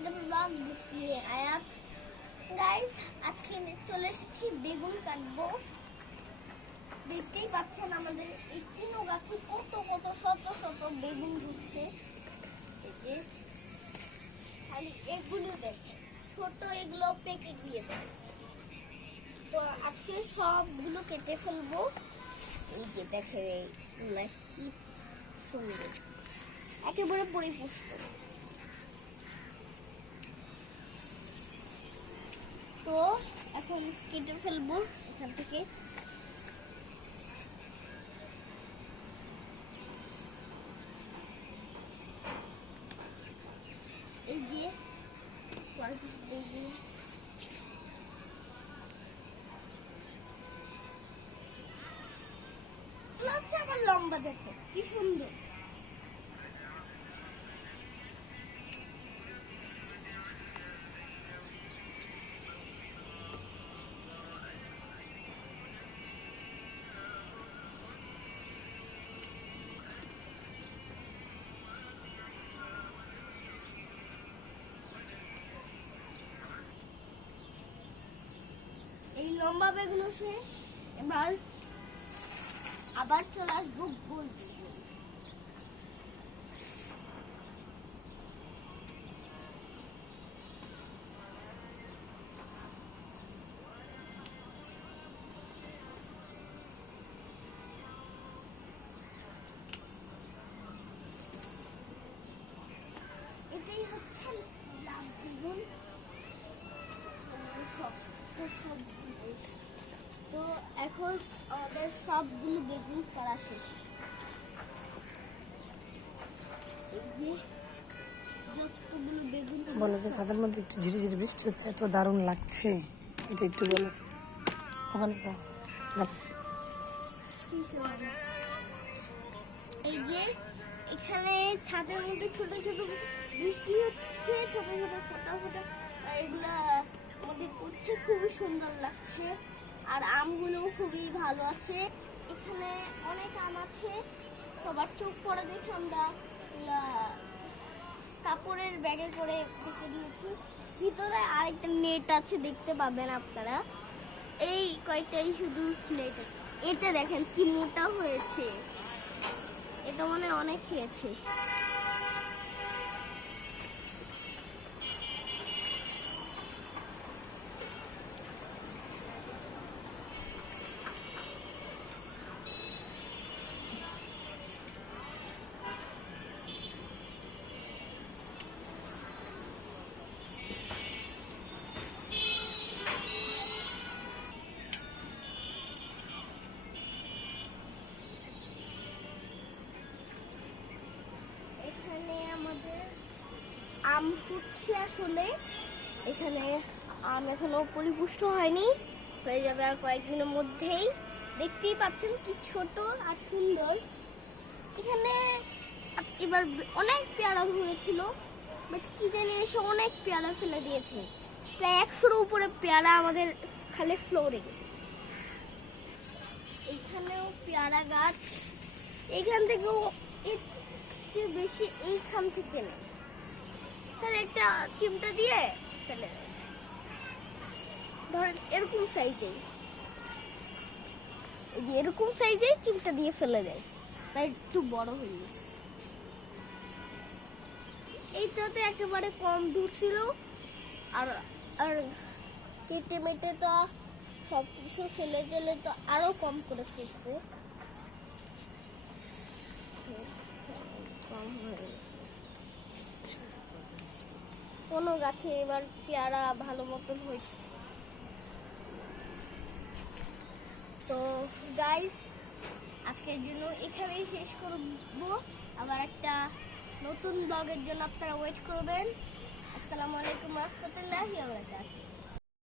আমাদের ব্লগ বিসমি আয়াত। গাইস, আজকে চলে এসেছি বেগুন কাটবো। দেখতেই পাচ্ছেন আমাদের এই তিন গাছে কত কত শত শত বেগুন ধরছে। এই যে খালি এগুলো দেখেন, ছোট এগুলো পেকে গিয়েছে। তো আজকে সবগুলো কেটে ফেলবো। এই যে দেখেন এইগুলা কি সুন্দর, একেবারে পরিপুষ্ট। তো এখন কেটে ফেলবো এখান থেকে। এই যে আবার লম্বা দেখতে কি সুন্দর। এই লম্বা বেগুন শেষ, এবার আবার চলে আসবো গোল বেগুন। এটাই হচ্ছে লাভ বেগুন। তো এখন আমাদের সবগুলো বেগুন করা শেষ। যতগুলো বেগুন বলো যে ছাদের মধ্যে একটু ঝিরি ঝিরি বৃষ্টি হচ্ছে, এত দারুণ লাগছে। এটা একটু বলো ওখানে তো। এই যে এখানে ছাদের মধ্যে ছোট ছোট বৃষ্টি হচ্ছে, ছোট ছোট ফোঁটা ফোঁটা এগুলা আমাদের পড়ছে, খুবই সুন্দর লাগছে। আর আমগুলো খুবই ভালো আছে। এখানে অনেক আম আছে, সবার চোখ পড়া দেখে আমরা কাপড়ের ব্যাগে করে রেখে দিয়েছি। ভিতরে আরেকটা নেট আছে, দেখতে পাবেন আপনারা। এই কয়টাই শুধু নেট আছে। এটা দেখেন কি মোটা হয়েছে, এটা মনে অনেক খেয়েছে। আম হচ্ছে আসলে, এখানে আম এখনো পরিপুষ্ট হয়নি, হয়ে যাবে আর কয়েকদিনের মধ্যেই। দেখতেই পাচ্ছেন কি ছোট আর সুন্দর। এখানে এবার অনেক পেয়ারা ধরেছিল, বাট কি জানি এসে অনেক পেয়ারা ফেলে দিয়েছে। প্রায় 100-এর উপরে পেয়ারা আমাদের খালি ফ্লোরে। এখানেও পেয়ারা গাছ, এইখান থেকেও একটু বেশি, এইখান থেকে না, তাহলে একটা চিমটা দিয়ে ফেলে দেয়। ধরেন এরকম সাইজেই, এরকম সাইজেই চিমটা দিয়ে ফেলে দেয়, তাই একটু বড় হইল। এইটাতে একেবারে কম দূর ছিল, আর আর কেটে মেটে তো সব কিছু ফেলে দিলে তো আরো কম করে ফেলছে, কম হয়ে গেছে। কোনো গাছে এবার পেয়ারা ভালো মতন হয়েছে। তো গাইস, আজকের জন্য এখানেই শেষ করব। আবার একটা নতুন ব্লগের জন্য আপনারা ওয়েট করবেন। আসসালামু আলাইকুম ওয়া রাহমাতুল্লাহি ওয়া বারাকাতুহু।